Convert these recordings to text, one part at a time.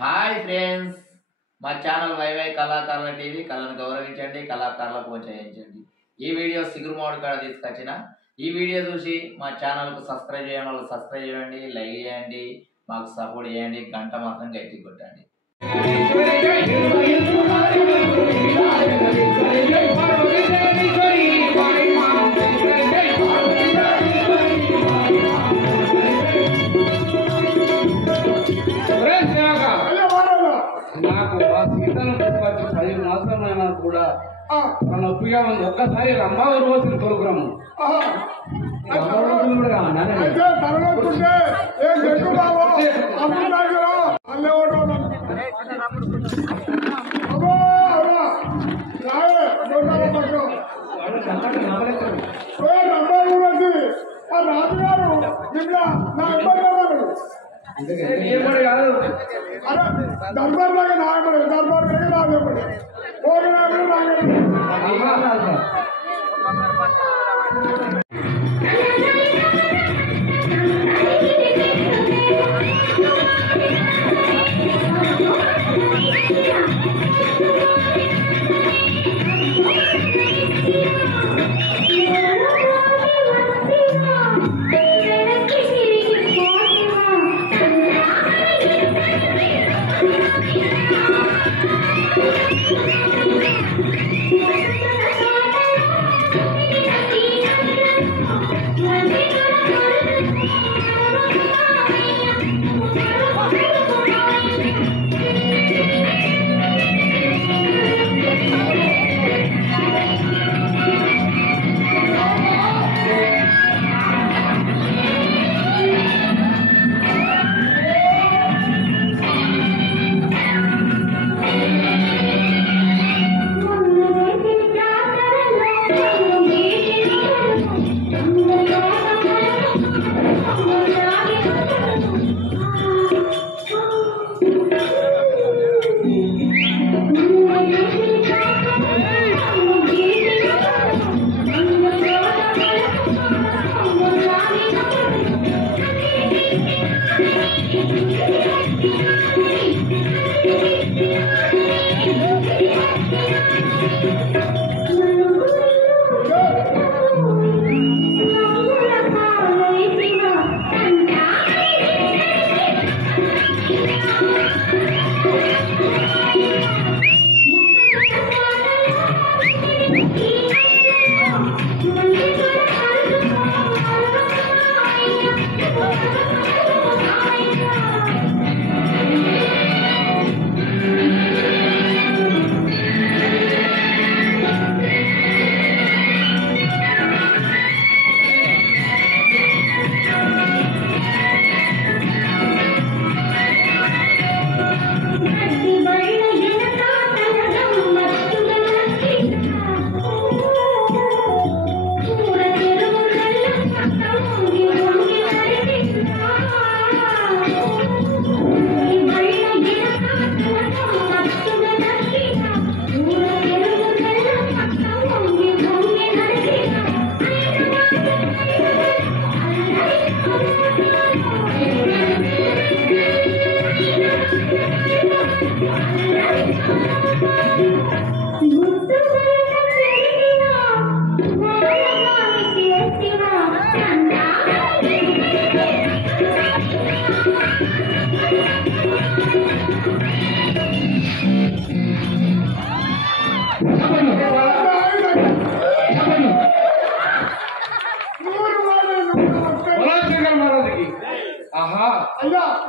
Hi friends, మా channel YY కళాకారుల TV. కళను గౌరవించండి, కళాకారులకు ప్రోత్సహించండి. ఈ వీడియో సిగురుమాడు కాడ తీసుకొచ్చిన ఈ వీడియో చూసి మా ఛానల్కు సబ్స్క్రైబ్ చేయడం వల్ల సబ్స్క్రైబ్ చేయండి, లైక్ చేయండి, మాకు సపోర్ట్ చేయండి, గంట మాత్రం గట్టి కొట్టండి. నాకు ఆ సీతను తీసుకొచ్చి 10 మాసాలైనా కూడా మన ఒప్పిగా ఉంది. ఒక్కసారి రంభావు రోజులు ప్రోగ్రాము दरबार लागे नागपड़े दरबार करके नागपड़े और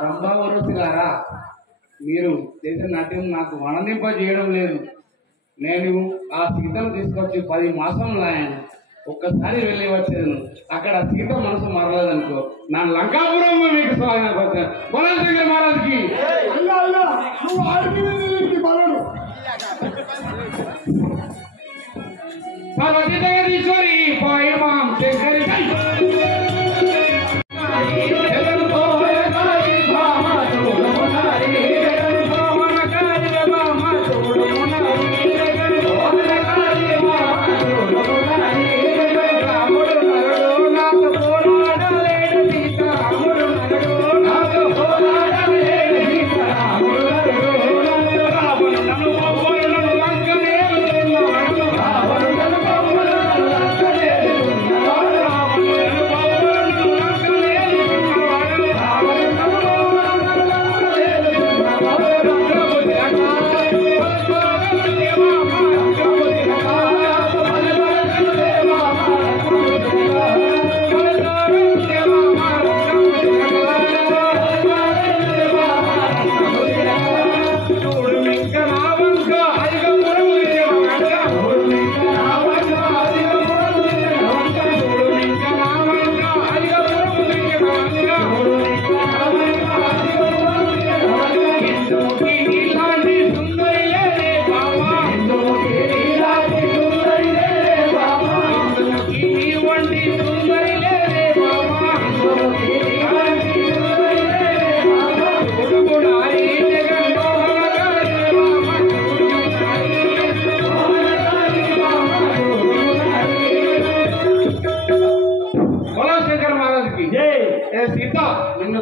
రంభావరులారా, మీరు చేసిన నాట్యం నాకు వనదింప చేయడం లేదు. నేను ఆ సీతను తీసుకొచ్చి 10 మాసంలో ఆయన ఒక్కసారి వెళ్ళి వచ్చేది. అక్కడ సీత మనసు మారలేదనుకో, నా లంకాపురం మీకు స్వాగతం వచ్చాను. బలశంకర మహారాజుకి పార్వతీ జగదీశ్వరి పాయమాం శంకరి రాముడు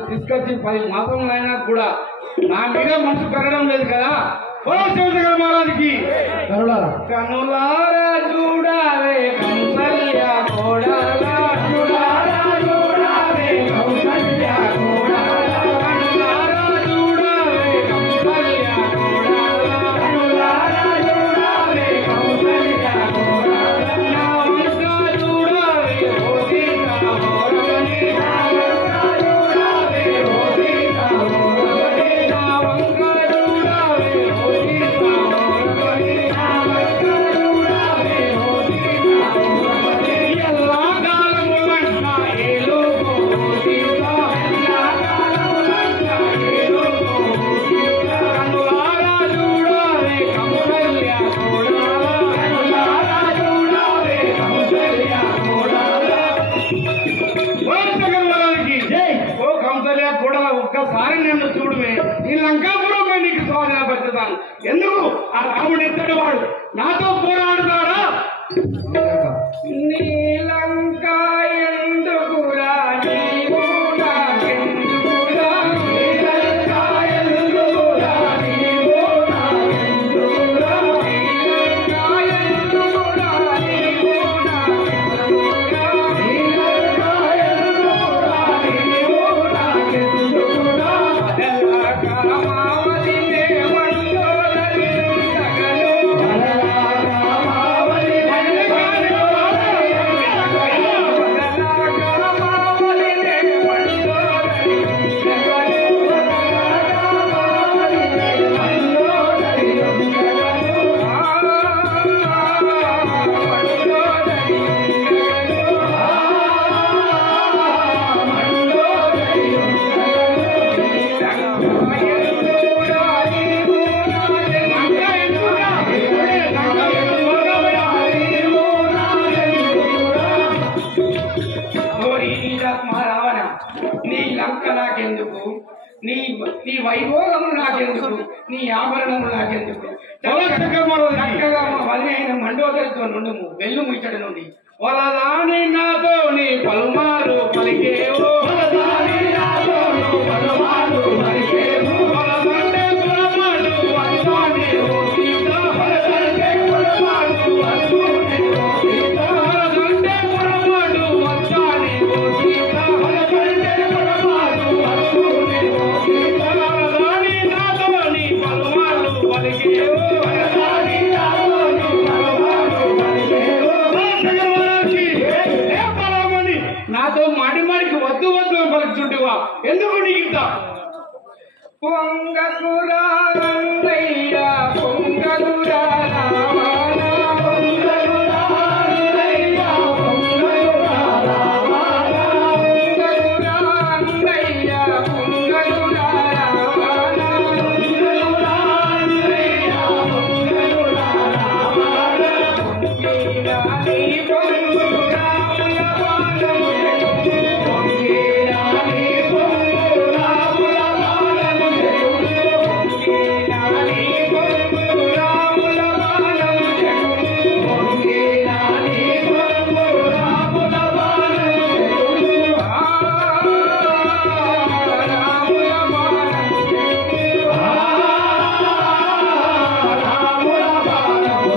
తీసుకొచ్చి 10 మాసములైనా కూడా నా మీద మనసు పెరగడం లేదు కదా. ఓ శివశంకర మహారాజుకి కనులారా చూడాలే కౌసల్య కోడలా, కనులారా చూడాలే కౌసల్య కోడలా, కనులారా చూడాలే కౌసల్య కోడలా, కనులారా చూడాలే కౌసల్య కోడలా, నా వంక చూడాలే ఓ సీతా మోరమణి, నా వంక చూడాలే ఓ సీతా మోరమణి, నా వంక చూడాలే ఓ సీతా మోరమణి, నా వంక చూడాలే ఓ సీతా మోరమణి, ఎల్లా కాలములంట ఏలుకో ఓ సీతా, ఎల్లా కాలములంట ఏలుకో ఓ సీతా, కనులారా చూడాలే కౌసల్య కోడలా, కనులారా చూడాలే కౌసల్య కోడలా. ఓ కౌసల్య కూడా ఒక్కసారి నన్ను చూడమే, ఈ లంకాపురంపై నీకు స్వాధీనపరుచుతాను. ఎందుకు ఆ రాముడు ఎత్తడి వాడు నాతో పోరాడుతాడా? నీ లంక ఎందుకురా నీవు నాకెందుకురా, నీ లంక ఎందుకురా నీవు నాకెందుకురా, నీ లంక ఎందుకురా నీవు నాకెందుకురా, నీ లంక ఎందుకురా నీవు నాకెందుకురా, అదలా కామావలినే మండోదరి ఉండగను, అదలా కామావలినే నీ లంక నాకెందుకు, నీ వైభోగములు నాకెందుకు, నీ ఆభరణములు నాకెందుకు, చక్కగా మా వదిన అయిన మండోదరితో నుండుము వెల్లుము ఇచ్చడి నుండి. వలదాని నాతో నీ పలుమారు పలికేవో, వలదాని నాతో నీ పలుమారు పలికేవో, వలదండే పురమాడు వస్తానే ఓ సీత, వలదండే పురమాడు వస్తానే ఓ సీత, వలదండే పురమాడు వస్తానే ఓ సీత, వలదండే పురమాడు వస్తానే ఓ సీత, వలదాని నాతో నీ పలుమారు పలికేవో, వలదాని నాతో నీ పలుమారు పలికేవో. నాతో మాటి మాటికి వద్దు వద్దు పలుకుతుంటివా, ఎందుకు నీకు ఇంత? పొంగకురా రంగయ్యా పొంగకురా రావాలా, పొంగకురా రంగయ్యా పొంగకురా రావాలా, పొంగకురా రంగయ్యా పొంగకురా రావాలా, పొంగకురా రంగయ్యా పొంగకురా రావాలా, పొంగిరా నీ పొంగురా పులవాలము, పొంగిరా నీ పొంగురా పులవాలము, పొంగిరా నీ పొంగురా పులవాలము, పొంగిరా నీ పొంగురా పులవాలము, రాముల బాణము, రాముల బాణము,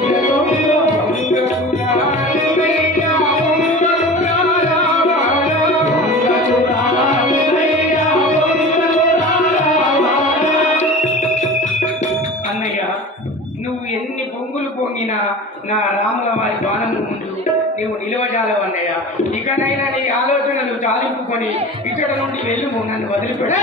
పొంగకురా రంగయ్యా పొంగకురా రావాలా, పొంగకురా రంగయ్యా పొంగకురా రావాలా. అన్నయ్య, నువ్వు ఎన్ని పొంగులు పొంగినా నా రాముల వారి బాణము ముందు నీవు నిలవజాలవు అన్నయ్య. ఇకనైనా నీ ఆలోచనలు చాలింపుకొని ఇక్కడ నుండి వెళ్ళుము, నన్ను వదిలిపెట్టు.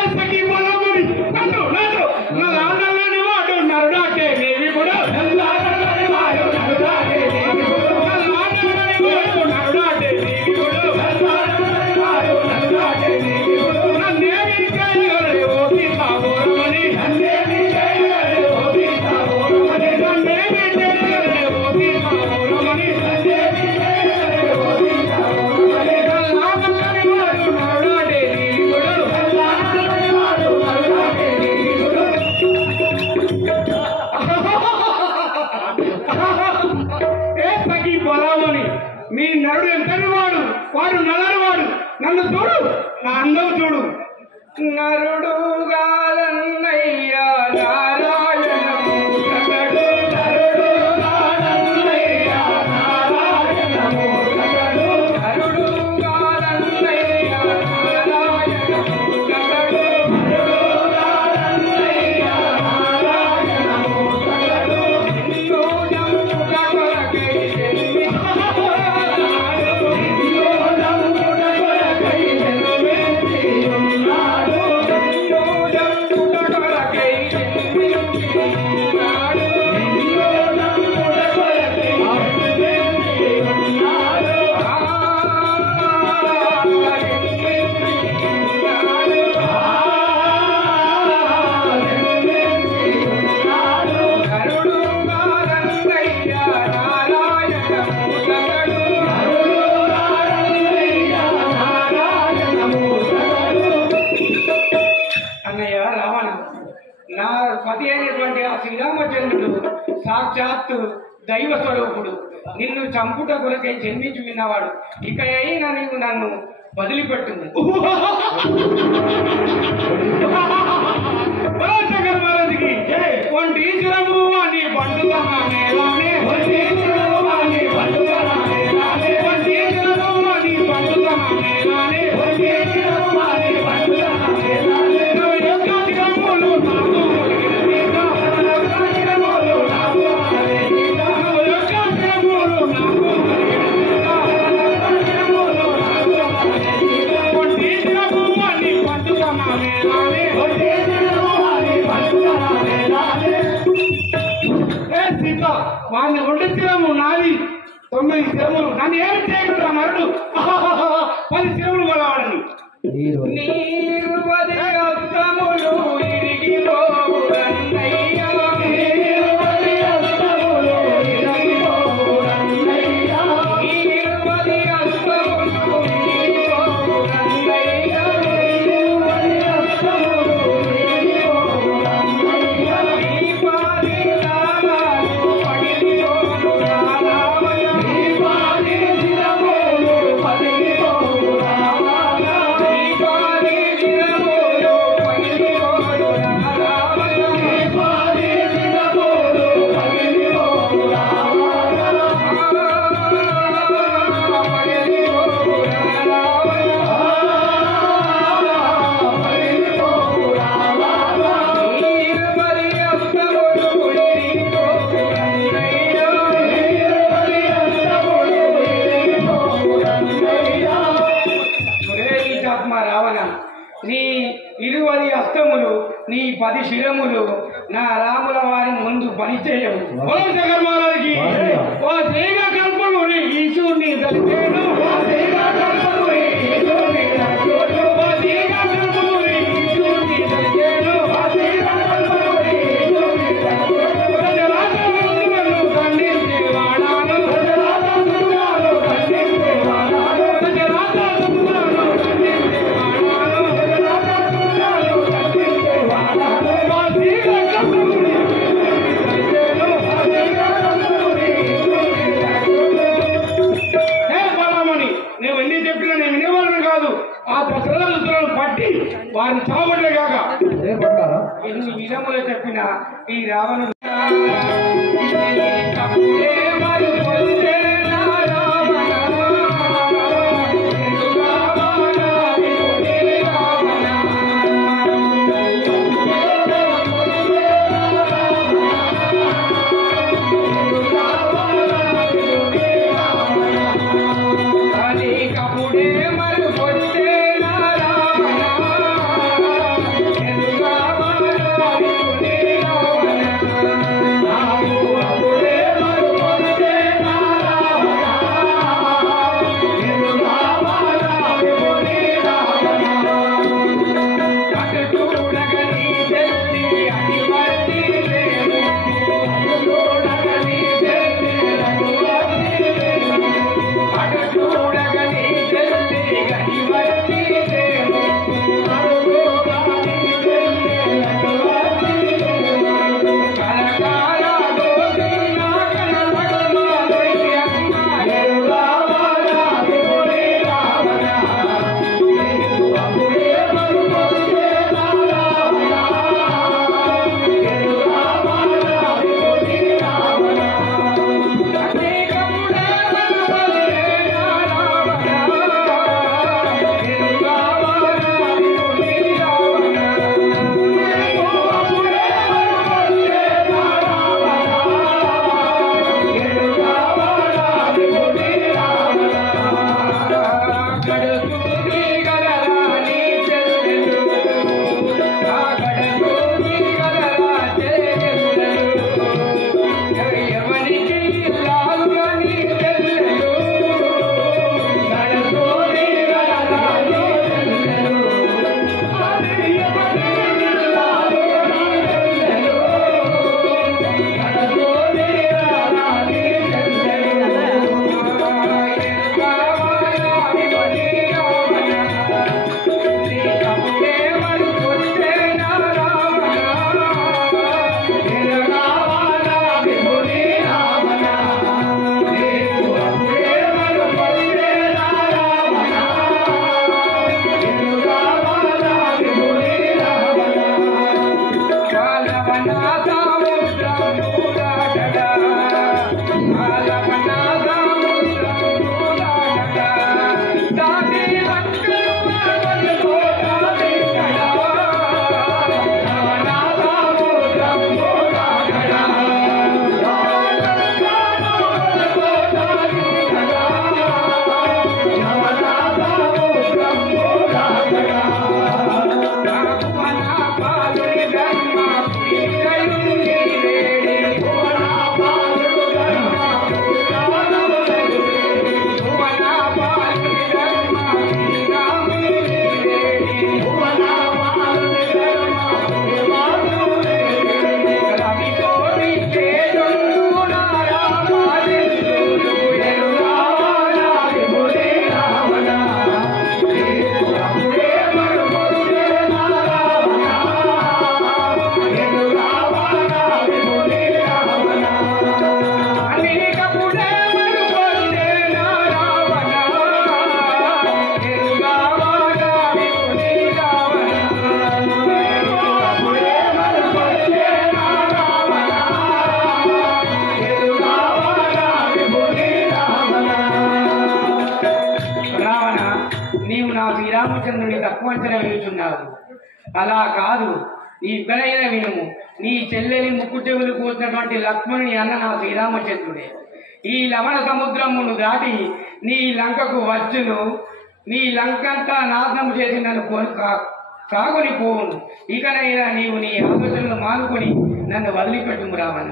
మీ నరుడు ఎంతటి వాడు, వాడు నల్లరి వాడు. నన్ను చూడు, నా అందం చూడు. నరుడు గాలన్నయ్య నారాయణము నరుడు గాలన్నయ్య నారాయణము నరుడు గాలన్నయ్య నారాయణము శ్రీరామచంద్రుడు సాక్షాత్తు దైవ స్వరూపుడు. నిన్ను చంపుట కొరకై జన్మించి విన్నవాడు. ఇక అయినా నీవు నన్ను వదిలిపెట్టుంది. ఒంటి శిరము అని పండుగనే ఒంటి శిరము అని పండుగనే ఒంటి శిరము అని పండుగనే ఒంటి శిరము అని పండుగనే వాడిని 2 శిరము నాది 9 శిరములు నన్ను ఏమి చేయకుండా మరుడు 10 శిరములు కొలవాడని నీరు నీ 20 హస్తములు నీ 10 శిరములు నా రాముల వారి ముందు పనిచేయవు. జగన్మారానికి ఓ తీగ కల్పముని ఈశుని దలితేను ఓ తీగ కల్పముని ఈశుని దలితేను ఓ తీగ కల్పముని ఈశుని దలితేను ఓ తీగ కల్పముని ఈశుని దలితేను ప్రజలాతను ఖండించే వాడాను ప్రజలాతను ఖండించే వాడాను ప్రజలాతను ఖండించే వాడాను పట్టి వారిని చావట్లే కాక ఎన్ని విధములు చెప్పిన ఈ రావణుడు శ్రీరామచంద్రుని తక్కువ అంచనా వేయుచున్నావు. అలా కాదు, నీ ఇక్కడైన వినుము. నీ చెల్లెలి ముక్కు చెవులు కూర్చున్నటువంటి లక్ష్మణుని అన్న నా శ్రీరామచంద్రుడే. ఈ లవణ సముద్రమును దాటి నీ లంకకు వచ్చును. నీ లంకంతా నాశనం చేసి నన్ను కాకుని పోవును. ఇకనైనా నీవు నీ ఆలోచనలు మానుకొని నన్ను వదిలిపెట్టుము రావణ.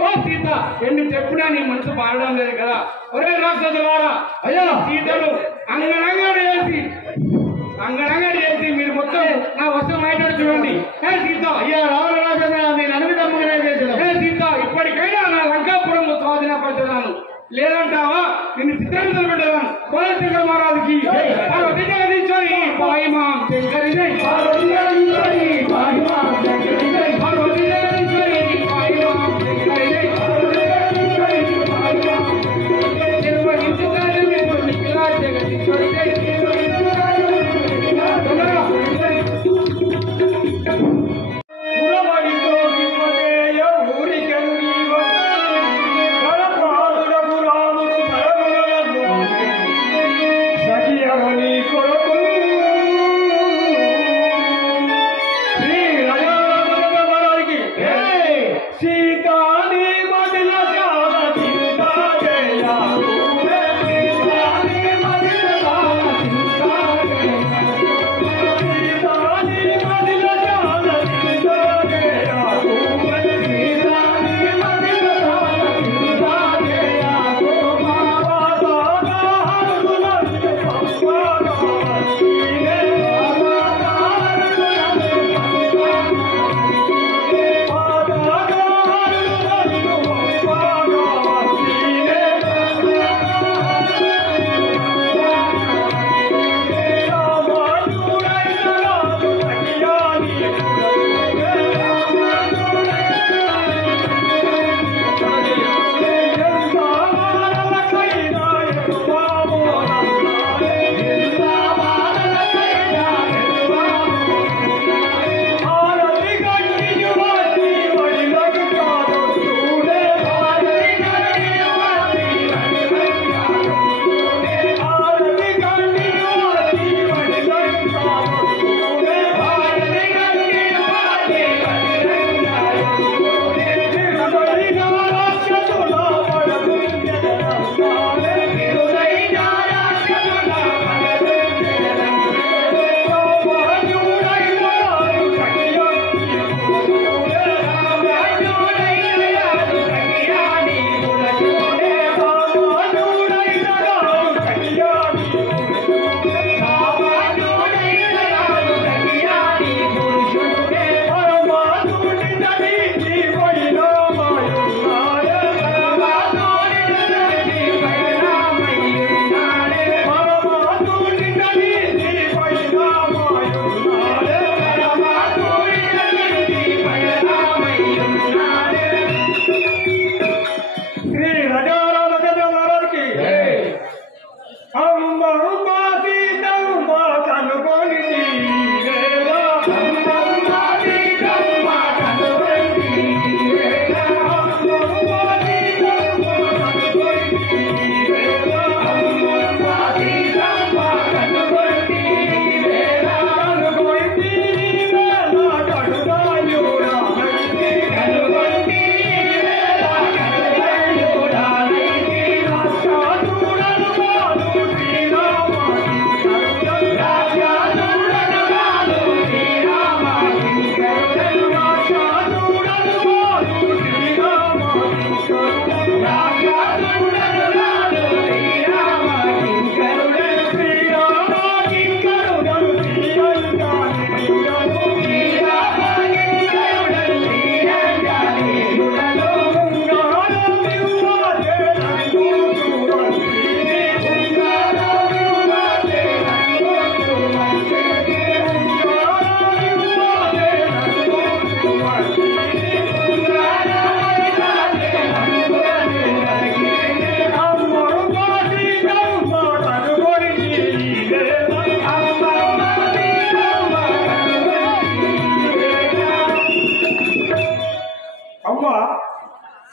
ఓ సీత, ఎన్ని చెప్పినా నీ మనసు పాడడం లేదు కదా. ఒరే రాక్షసులారా, అయ్యా సీతను అంగడంగడి చేసి మీరు మొత్తం నా వస్త్రం మాట్లాడు చూడండి. ఏ సీత, అయ్యా రావణ రాజేంద్ర, నేను అనుగుణముగానే చేశాను. ఏ సీత, ఇప్పటికైనా నా లంకాపురం స్వాధీనపరచదాను, లేదంటావా నిన్ను చిత్రహింసలు పెట్టదాను. కోలశంకర మహారాజుకి సఖియని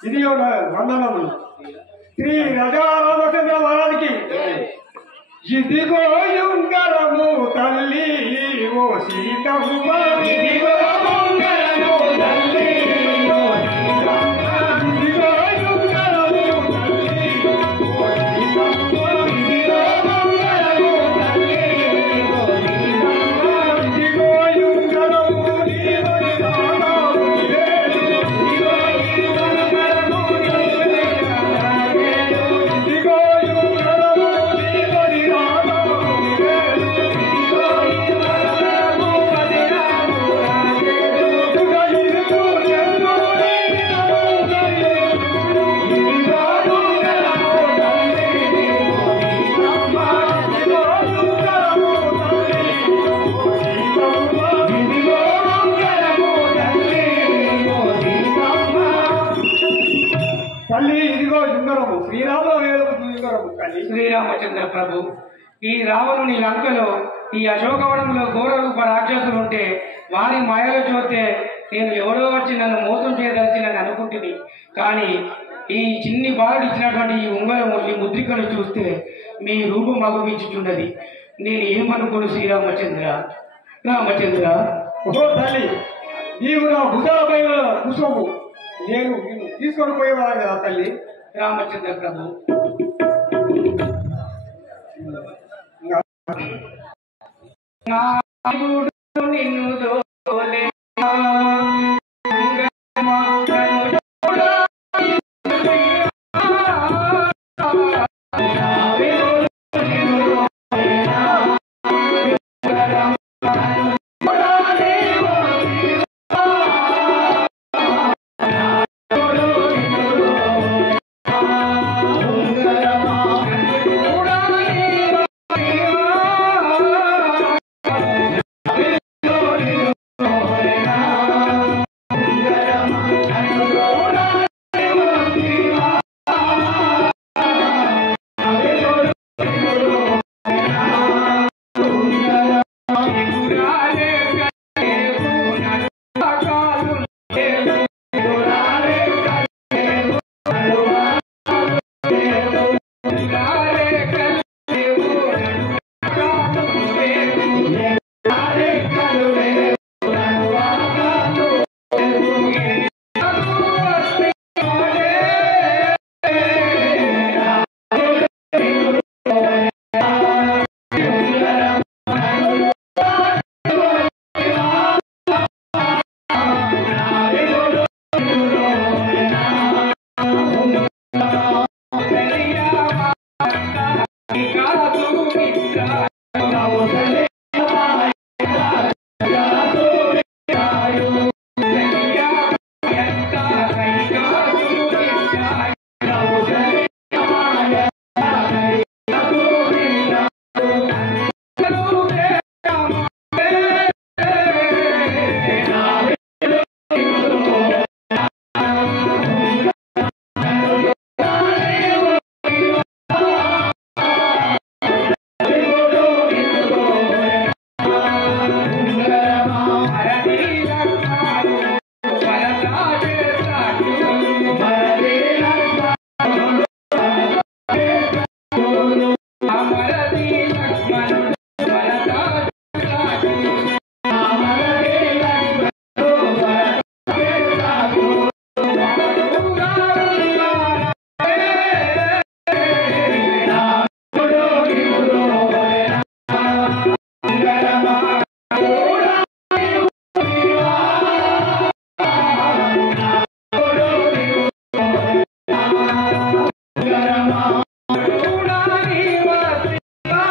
ఇది వందనములు శ్రీ రజారామచంద్ర వరానికి ఇదిగో యుంగరము తల్లి ఓ సీతమ్మ ఇదిగో యుంగరము తల్లి ఓ సీతమ్మ ఇదిగో యుంగరము తల్లి ఓ సీతమ్మ ఇదిగో యుంగరము తల్లి ఓ సీతమ్మ ఇదిగో యుంగరము నీవని నామము ఇదిగో యుంగరము ఇదిగో యుంగరము నీవని నామము తల్లి ఇదిగో యుంగరము శ్రీరాముల వేలకు యుంగరము తల్లి శ్రీరామచంద్ర ప్రభు, ఈ రావణుని లంకలో ఈ అశోకవనంలో ఘోర రూప రాక్షసులు ఉంటే వారి మాయలో చూస్తే నేను ఎవడో వచ్చి నన్ను మోసం చేయదలిచినని అనుకుంటుంది. కానీ ఈ చిన్ని బాలుడు ఇచ్చినటువంటి ఈ ఉంగరము ఈ ముద్రికను చూస్తే మీ రూపం అగుపించుచున్నది. నేను ఏమనుకోను శ్రీరామచంద్ర. రామచంద్ర, ఓ తల్లి నీవు నా భుజాలపై పుష్పము నేను తీసుకొని పోయేవాడు కదా తల్లి. రామచంద్ర ప్రభు, నా దేవుడు నిన్ను దోలేనా, ఉంగరమా నన్ను చూడా, నా దేవుడు నిన్ను దోలేనా, ఉంగరమా నన్ను చూడా, దేవా దేవా, నా దేవుడు నిన్ను దోలేనా, ఉంగరమా నన్ను చూడా, దేవా దేవా,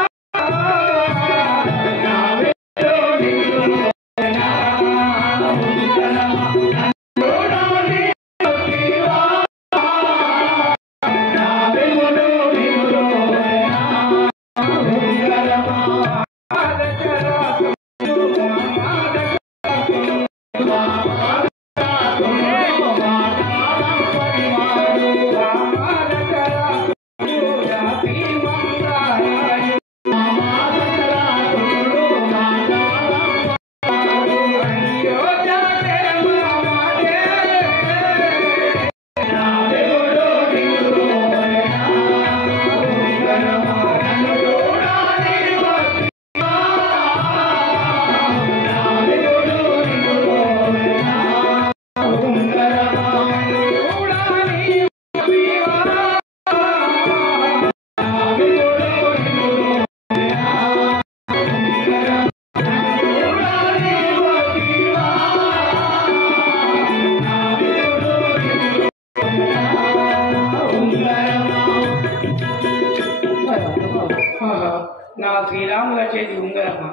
నా శ్రీరాముల చేతి ఉంగరమా,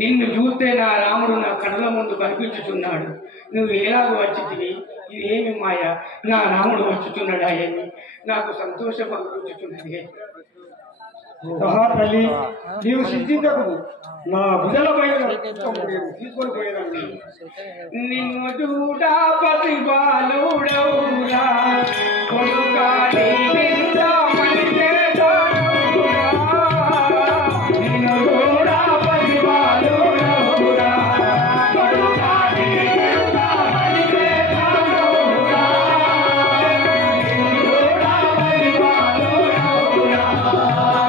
నిన్ను చూస్తే నా రాముడు నా కళ్ళ ముందు కనిపించుతున్నాడు. నువ్వు ఎలాగో వచ్చితివి, ఇది ఏమి మాయ, నా రాముడు వచ్చుతున్నాడా అని నాకు సంతోషం అనిపించుతున్నది. తల్లి, నీవు చింతించకు, నా భుజల పైన తీసుకొని పోయేదాన్ని. నిన్ను చూడా ప్రతిభాలుడవురా కొడుకా నీ కింద పనిచేస్తానురా. నిన్ను చూడా ప్రతిభాలుడవురా కొడుకా నీ కింద పనిచేస్తానురా. నిన్ను చూడా ప్రతిభాలుడవురా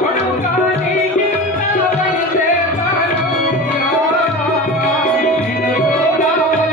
కొడుకా నీ కింద పనిచేస్తానురా. నిన్ను చూడా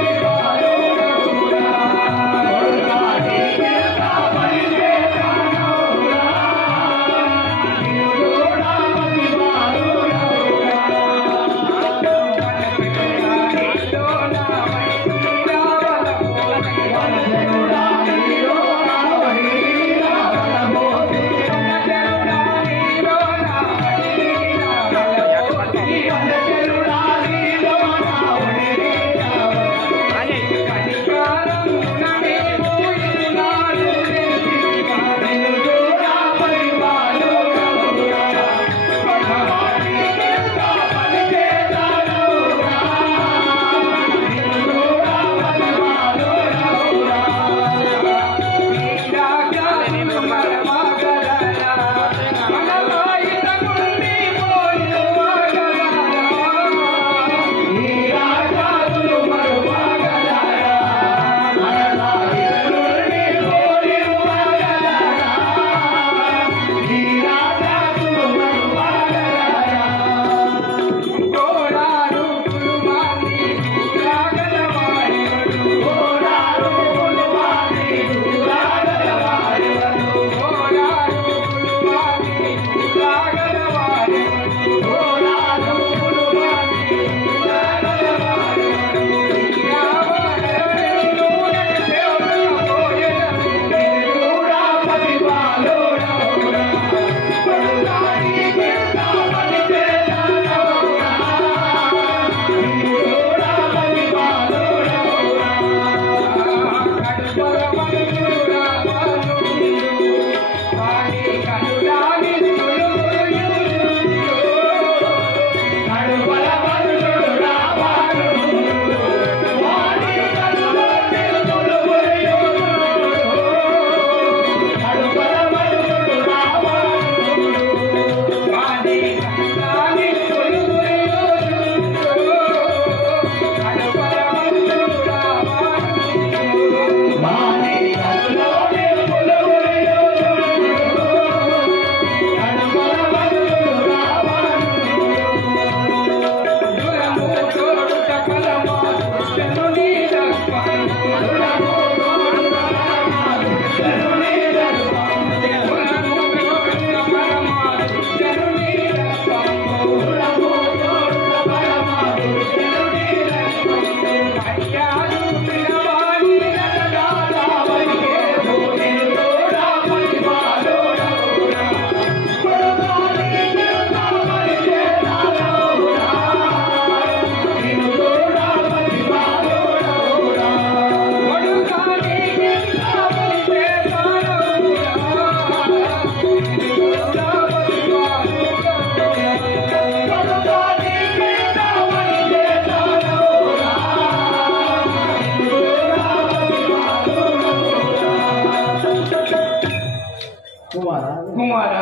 కుమార,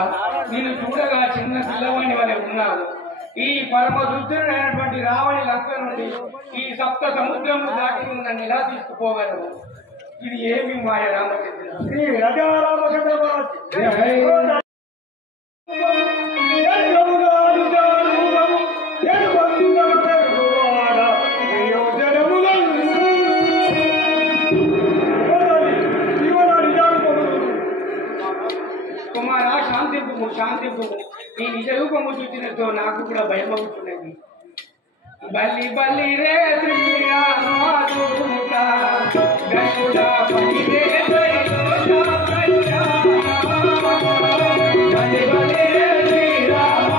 నిన్ను చూడగా చిన్న పిల్లవాణి వలె ఉన్నావు. ఈ పరమ దుర్జనుడైనటువంటి రావణి లంక నుండి ఈ సప్త సముద్రము దాటి నన్ను ఇలా తీసుకుపోగలవు. ఇది ఏమి మాయ రామచంద్ర? శ్రీ రాజారామచంద్ర కుమార, శాంతింపు శాంతింపు. నీ నిజ రూపము చూసినతో నాకు కూడా భయం అవుతున్నది. బలి బలి రే శ్రీరామదూత గరుడ బలి రే త్రైలోక్య ప్రజా. బలి బలి రే శ్రీరామ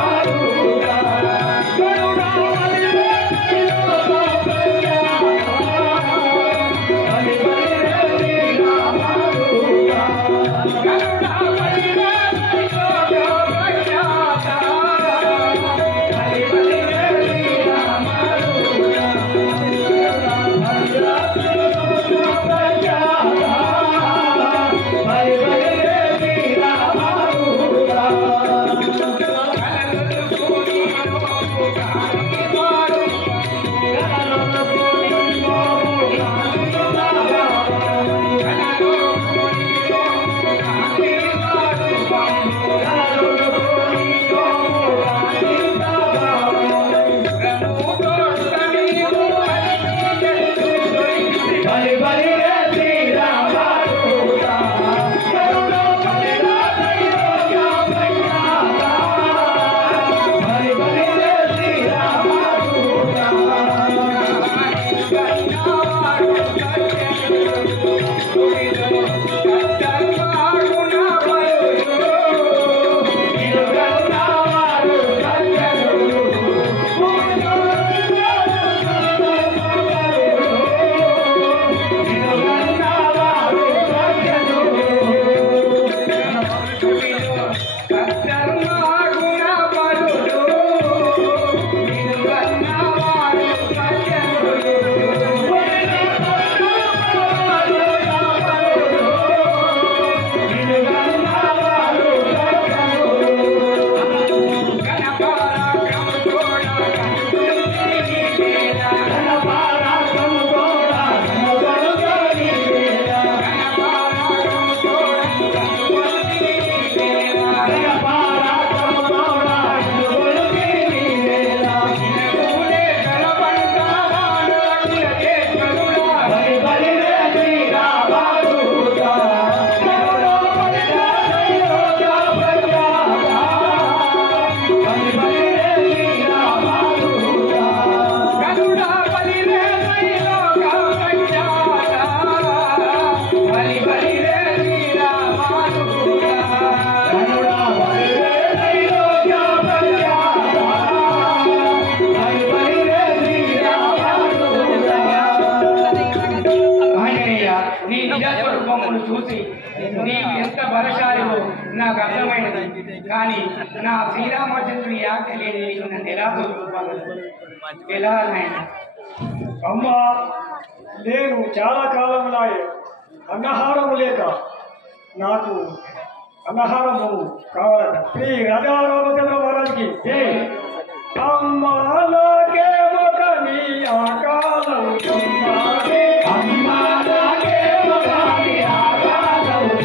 సముద్రమును చూసి నీవు ఎంత బలశాలివో నాకు అర్థమైనది. కానీ నా శ్రీరామచంద్రుని ఆజ్ఞ లేని నీవు నన్ను ఎలా తోలుకోగలవు? ఎలా నాయన? అమ్మా, నేను చాలా కాలంలో అన్నహారము లేక నాకు అన్నహారము కావాలట. శ్రీ రాజారామచంద్ర మహారాజ్కి అమ్మాలకే ఒక నీ ఆకాలం అమ్మాలకే ఒక నీ ఆకాలం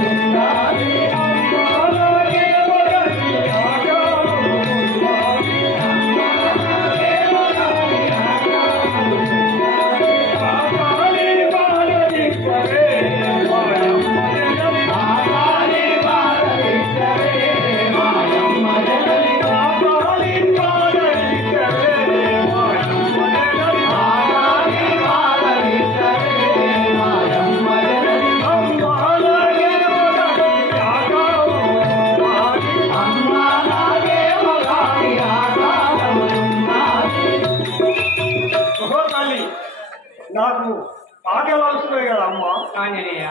అమ్మాలకే ఒక నీ ఆకాలం ఆపాలి బాలది పరే ఆపాలి బాలది పరే మాయమ్మ జనని ఆపాలి బాలది పరే మాయమ్మ జనని ఆపాలి బాలది పరే మాయమ్మ జనని అమ్మాలకే ఒక నీ ఆకాలం అమ్మాలకే ఒక నీ ఆకాలం ఓహో తల్లి, నాకు ఆటలు వస్తున్నాయి కదా అమ్మ. ఆంజనేయ,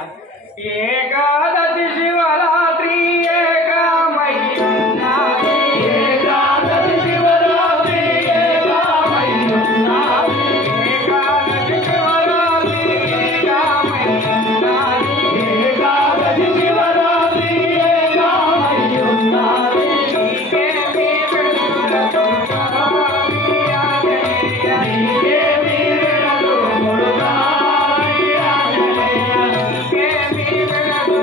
ఏకాదశి శివరాత్రి ఏకామై ఉన్నది. ఏకాదశి శివరాత్రి ఏకామై ఉన్నది. ఏకాదశి శివరాత్రి ఏకామై ఉన్నది. ఏకాదశి శివరాత్రి ఏకామై ఉన్నది. నీకేమి వెలుగులతో కావాలి ఆంజనేయ. నీకేమి వెలుగు కొడుకాయి ఆంజనేయ. నీకేమి వెలుగులతో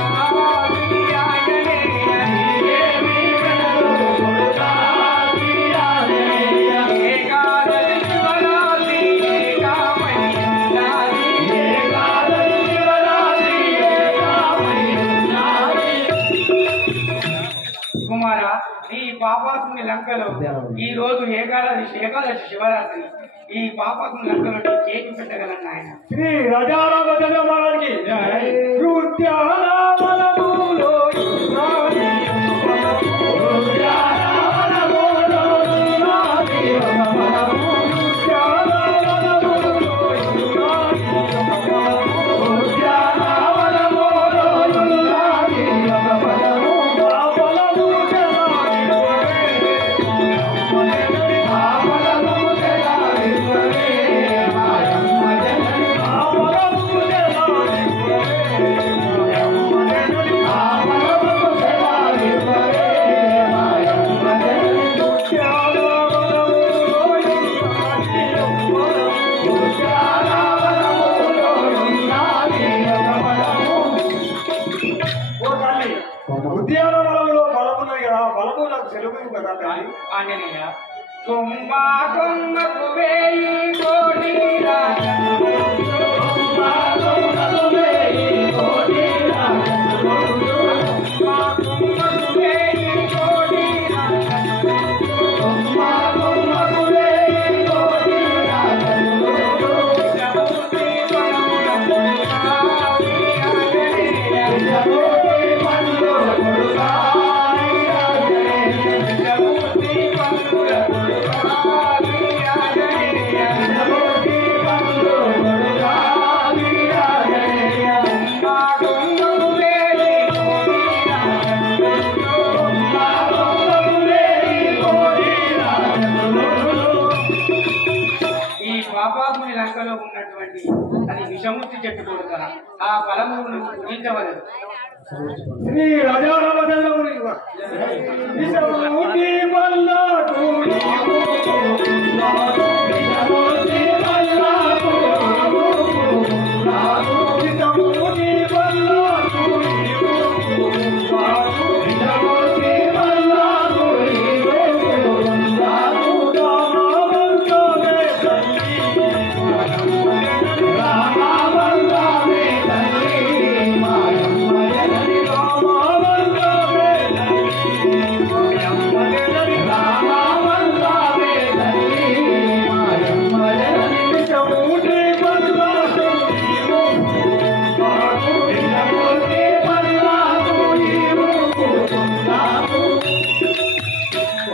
కావాలి ఆంజనేయ. నీకేమి వెలుగు కొడుకాయి ఆంజనేయ. ఏకాదశి శివరాత్రి ఏకామై ఉన్నది. ఏకాదశి శివరాత్రి ఏకామై ఉన్నది. కుమార, ఈ పాపాత్ముని లంకలో ఈ రోజు ఏకాదశి శివరాత్రి. ఈ పాపాత్ముని లంకలో నీ చేతి పెట్టగలను ఆయన. శ్రీ రాజారామచంద్ర మహారాజ్కి ఉద్యానవనములో ఉన్నది ఉద్యానవనములో ఉన్నది ఒక వనము. ఉద్యానవనములో ఉన్నది ఒక వనము. ఉద్యానవనములో ఉన్నది ఒక వనము. ఆ వనము జలానివ్వరే, ఆ వనము జలానివ్వరే, మాయమ్మ జనని. ఆ వనము జలానివ్వరే, మాయమ్మ జనని. ఆ వనము జలానివ్వరే, మాయమ్మ జనని. ఉద్యానవనములో ఉన్నది ఒక వనము. ఉద్యానవనములో ఉన్నది ఒక వనము. ఓ తల్లి, ఉద్యానవనంలో బలమున్నది కదా, బలము నాకు సెలవు కదా తల్లి. ఆంజనేయ, కొమ్మ కొమ్మకు వేయి కోటి రాజనులు. కొమ్మ కొమ్మకు వేయి కోటి రాజనులు. జముతి పనులకు కావాలి ఆంజనేయ. జముతి పనులకు కావాలి ఆంజనేయ. మా కొమ్మకు వేయి కోటి రాజనులు. ఈ పాపాత్ముని లంకలో ఉన్నటువంటి అది విషమూర్తి చెట్టు కొడుక ఆ ఫలమును పూజించవలదు. శ్రీ రాజారామచంద్రముని విషమూర్తి పల్లాకు నీవు నాదు. విషమూర్తి పల్లాకు నీవు నాదు. విషమూర్తి పల్లాకు నీవు నాదు. విషమూర్తి పల్లాకు నీవు నాదు. రామవంతమే తల్లి రామవంతమే తల్లి మాయమ్మ జనని. రామవంతమే తల్లి మాయమ్మ జనని. రామవంతమే తల్లి మాయమ్మ జనని. విషమూర్తి పల్లాకు నీవు నాదు. విషమూర్తి పల్లాకు నీవు నాదు.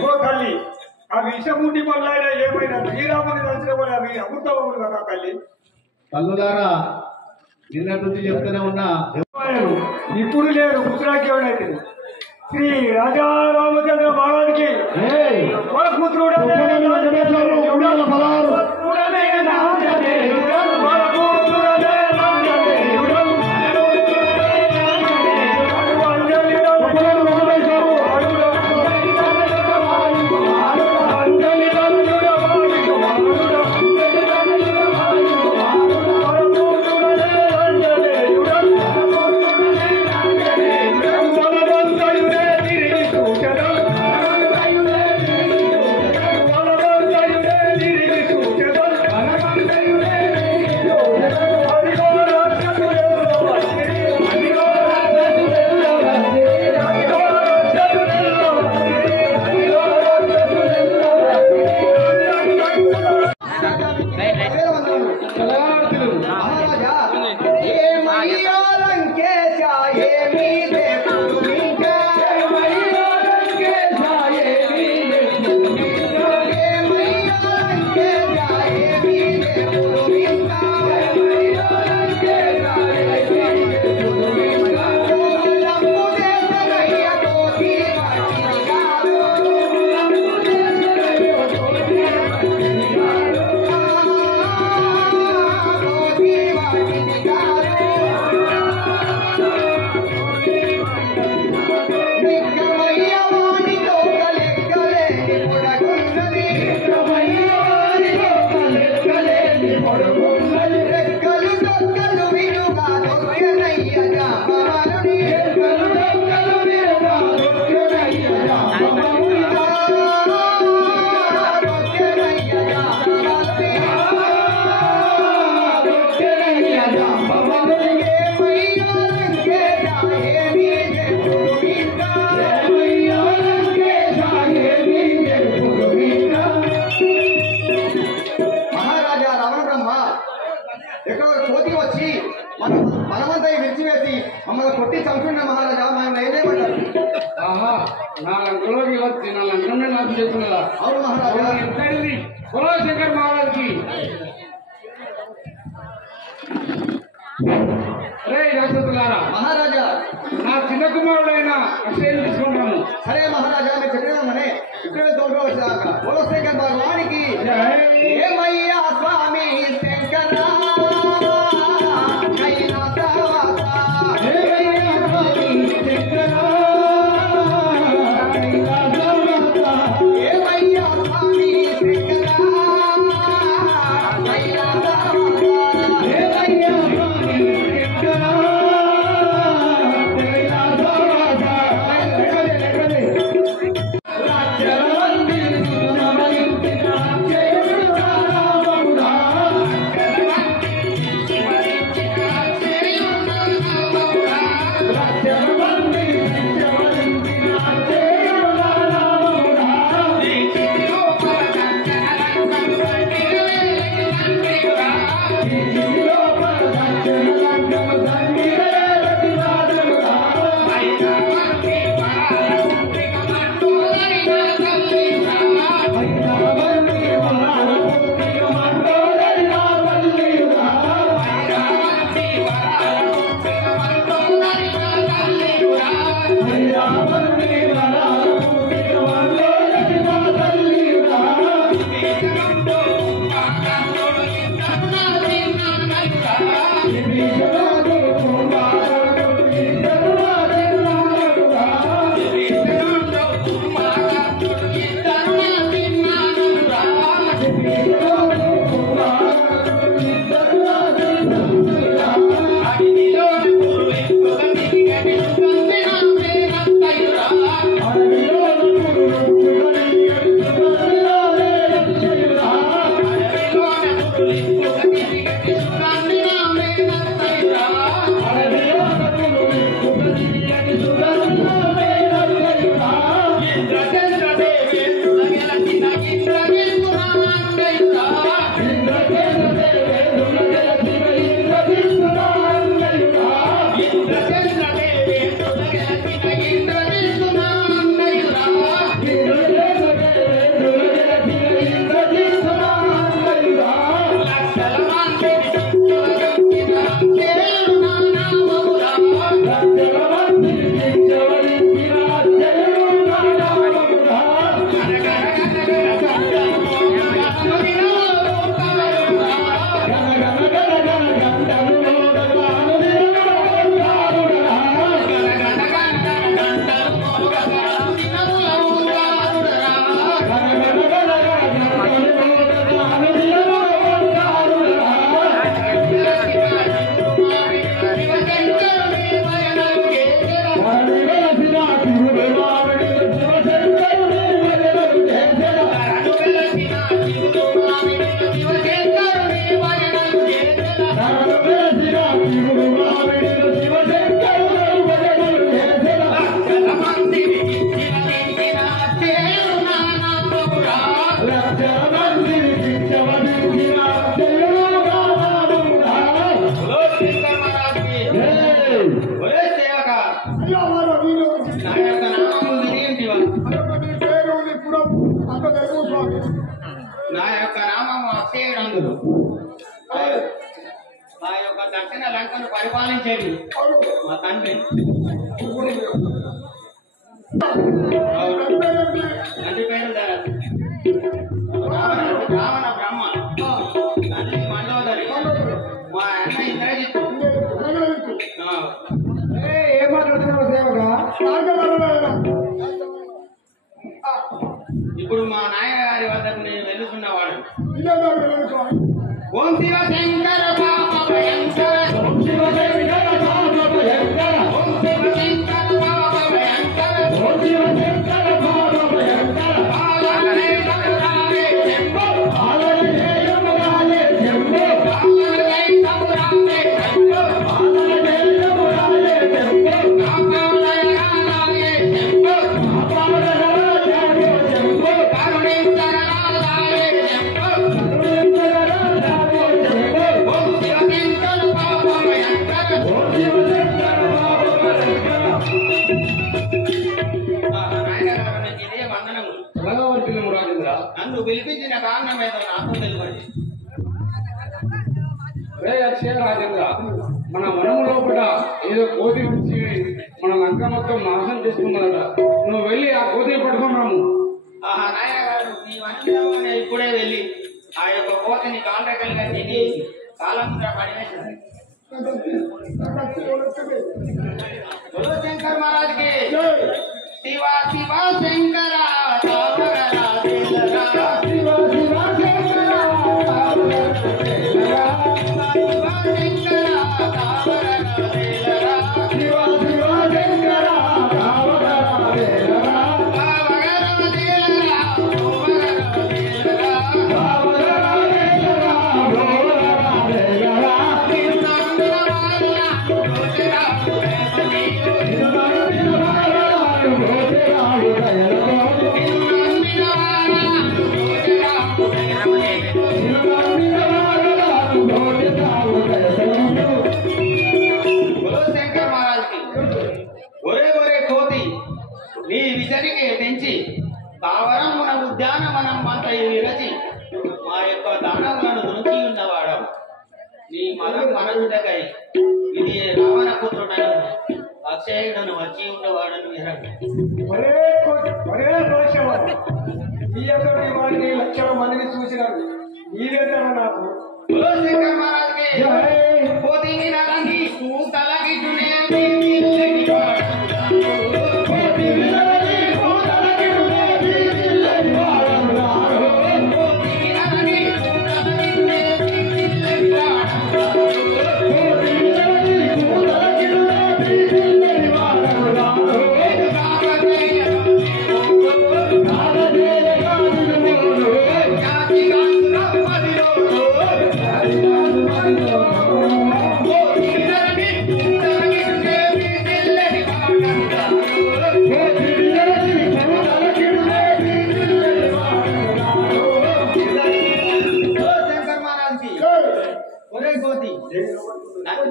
ఓ తల్లి, ఆ విషమూర్తి పళ్ళ ఏమైనా శ్రీరాముని దర్శనం అవి అమృతములు కదా తల్లి. తల్లులారా, నిన్న నుంచి చెప్తూనే ఉన్నా. ఇప్పుడు లేడు పుత్రాకేవుడైతే శ్రీ రాజా రామచంద్ర మహారాజుకి వాళ్ళ పుత్రుడు శంకర్ మహారాజ్కి మహారాజా నా చిన్న కుమారుడైన అక్షయం తీసుకుంటాము. సరే మహారాజా మీరు చెప్పినామనే ఇక్కడ తోడు వచ్చాక బోలో శంకర్ భగవానికి ఏమయ్యా స్వామి శంకర రాజ్య ఆ యొక్క దక్షిణ లంకను పరిపాలించేది మా తండ్రి. తండ్రి పేరు రావణ బ్రహ్మ, తండ్రి మండోదరి, మా అన్న ఇంద్రజిత్. ఏం మాట్లాడుతున్నావు సేవగా? ఇప్పుడు మా నాయన గారి వద్దకు నేను వెళ్తున్నవాడు. ఓం శివ శంకర పాప భయంకర, ఓం శివ శంకర పాప భయంకర, ఓం శివ శంకర పాప భయంకర, ఓం శివ శంకర పాప భయంకర. ఆలనే సమురాలే చెంబో, ఆలనే సమురాలే చెంబో, ఆలనే సమురాలే చెంబో, ఆలనే సమురాలే చెంబో, ఆపాలయాలే చెంబో, ఆపాలయాలే చెంబో, కరుణించరాలే చెంబో, నన్ను పిలిపించిన కారణం ఏదో నాకు తెలియదు. రాజేంద్ర, మన వనము లోపల ఏదో కోతి వచ్చి మన లంక మొత్తం నాశనం చేసుకున్నారట. నువ్వు వెళ్ళి ఆ కోతిని పట్టుకున్నాము. నాయన గారు నీవన్నీ ఇప్పుడే వెళ్ళి ఆ యొక్క కోతిని కాంట్రాక్టర్గా తిని కాలముద్ర పడివేసింది. శంకర్ మహారాజ్కి శివ శివ శంకర శివ శివ శంకర తెంచి కావరమున ఉద్యానవనం మంతయు విరచి మా యొక్క దానములను దృంచి ఉన్నవాడవు. నీ మరం మనసుడకై ఇది రావణ పుత్రుడను అక్షయుడను వచ్చి ఉన్నవాడను వాడిని లక్షల మందిని చూసినారు. మీరేంటారా నాకు? శంకర్ మహారాజ్కి పోతి తలకి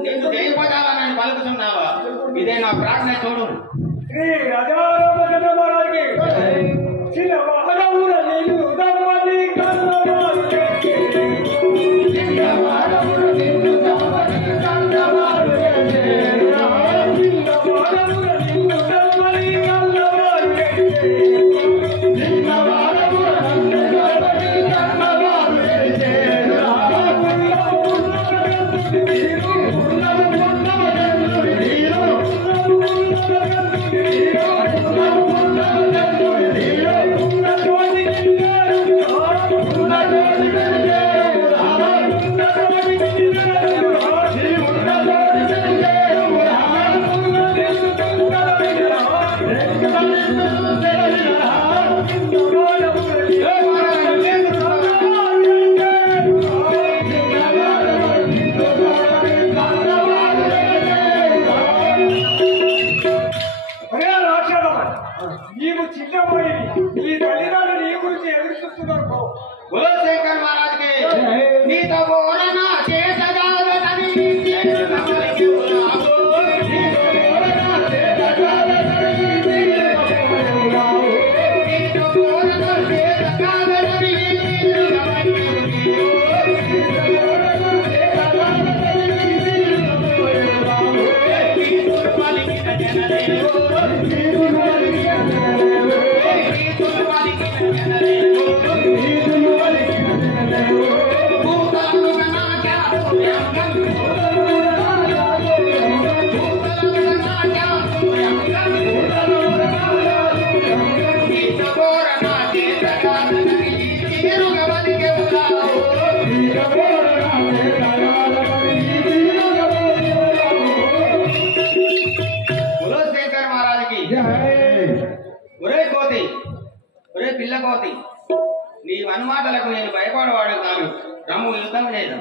నేను జయపదాలని పలుకుతున్నావా? ఇదే నా ప్రార్థన చూడు. శ్రీ రాజారామచంద్ర మహారాజ్కి చిన్న వాహనముల నిన్ను దమ్మని కన్నవారు చిన్న వాహనముల నిన్ను దమ్మని కన్నవారు చిన్న వాహనముల నిన్ను దమ్మని కన్నవారు చిన్న వాహనముల నిన్ను దమ్మని కన్నవారు నీవు చిన్నవాడిని, నీ తల్లిదండ్రులు నీ గురించి ఎదురు చూస్తున్నారు. శంకర్ మహారాజ్కి నీతో బోలనా చేసగాలని నీతో పిల్ల కోతి నీ వన్మాటలకు నేను భయపడవాడు కాను. రమ్ము యుద్ధం చేద్దాం.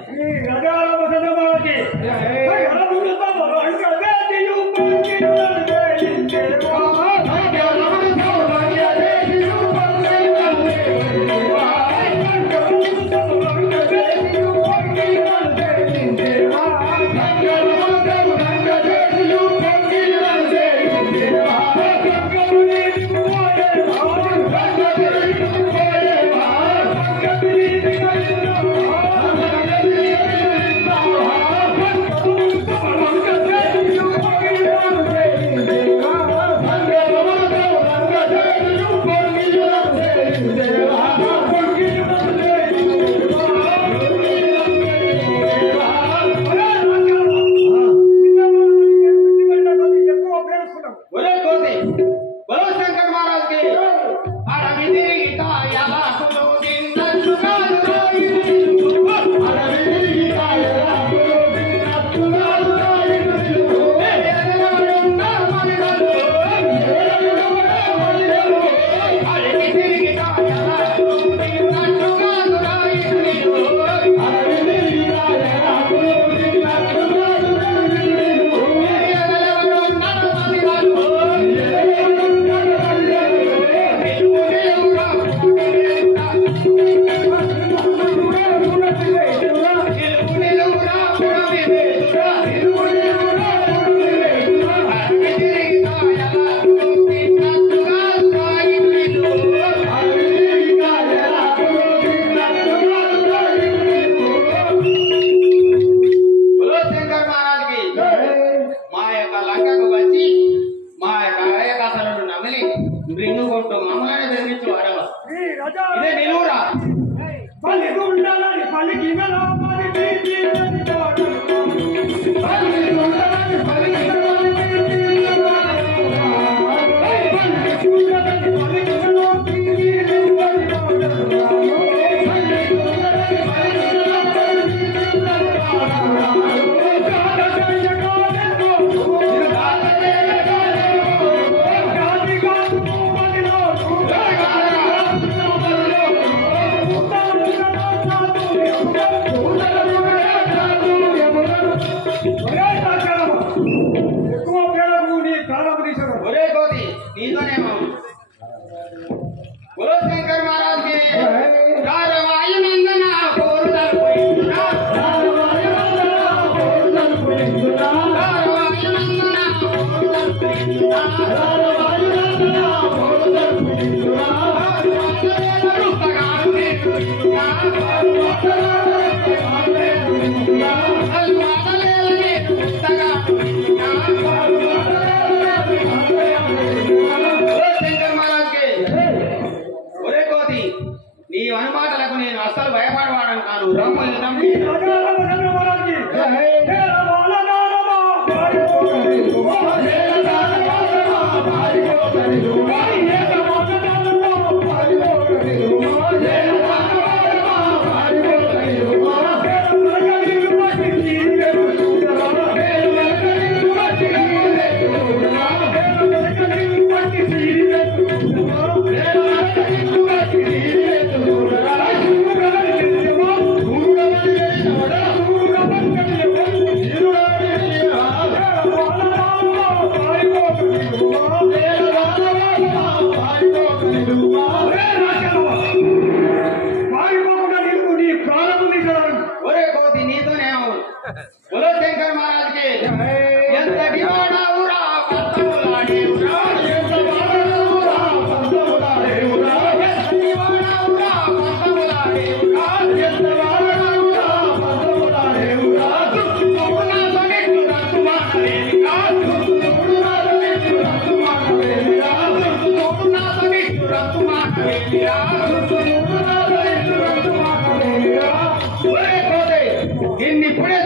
ఇప్పుడే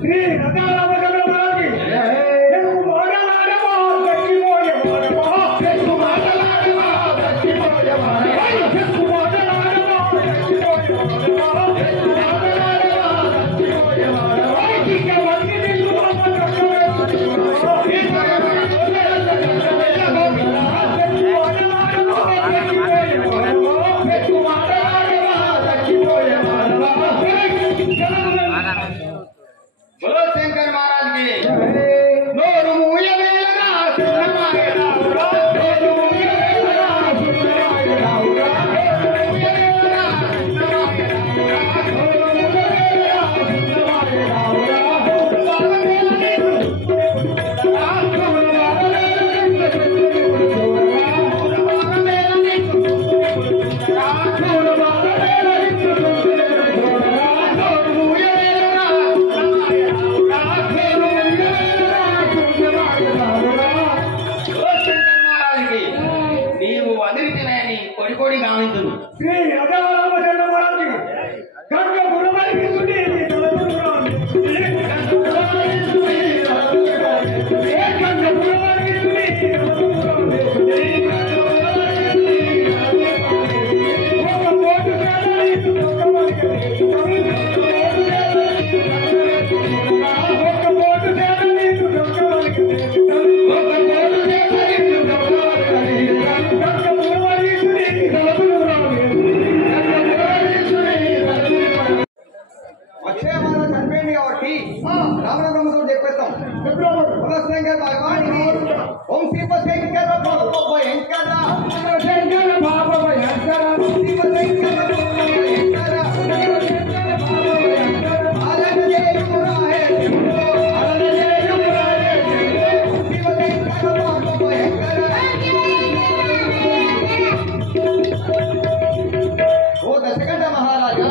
శ్రీ రథారామచంద్రరాజుకి తెలుగు మాటలాడమా దక్కిపోయేవాడమా తెలుగు మాటలాడమా దక్కిపోయేవాడమా తెలుగు మాటలాడమా దక్కిపోయేవాడమా తెలుగు మాటలాడమా దక్కిపోయేవాడమా ఇక వంగి తెలుగు మామ बोलो शंकर महाराज की नोरु मूयवेलना सुన్నమాయరావురా నోరు మూయవేలనా సున్నమాయరావురా నోరు మూయవేలనా సున్నమాయరావురా నోరు మూయవేలనా సున్నమాయరావురా నీవు వదిలితేనే కొడి గావింతుడు శ్రీ రథారామచంద్రరాజుకి గంగ పురమరికి సుడి అక్షయమాల చనిపోయింది కాబట్టి రావణ బ్రహ్మతో చెప్పేస్తాం శంకర్ భగవానికి ఓం శివ శంకర బాబా వెంకట శంకర బాబా శంకర శివ శంకర ఓ దశకంఠ మహారాజా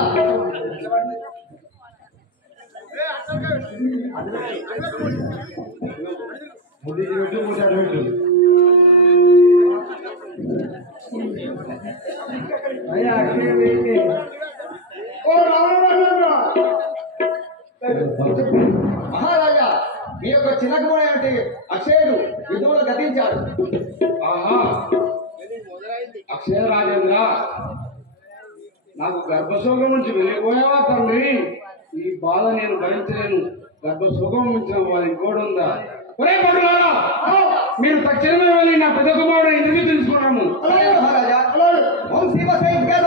మహారాజా మీ యొక్క చిన్న కుమారుడు ఏమిటి అక్షయుడు యుద్ధంలో గతించాడు. ఆహా అక్షయ రాజేంద్ర నాకు గర్భశోకం నుంచి వెళ్ళిపోయావా తండ్రి? ఈ బాధ నేను భరించలేను. గర్భశోకం ఇచ్చిన వారి ఇంకోటి ఉందా? ఒరే పట్టులారా, మీరు తక్షణమే వెళ్ళి నా పెద్ద కుమారుడు ఎందుకు తెలుసుకున్నాము? అలాగే మహారాజా ఓం శివ శంకర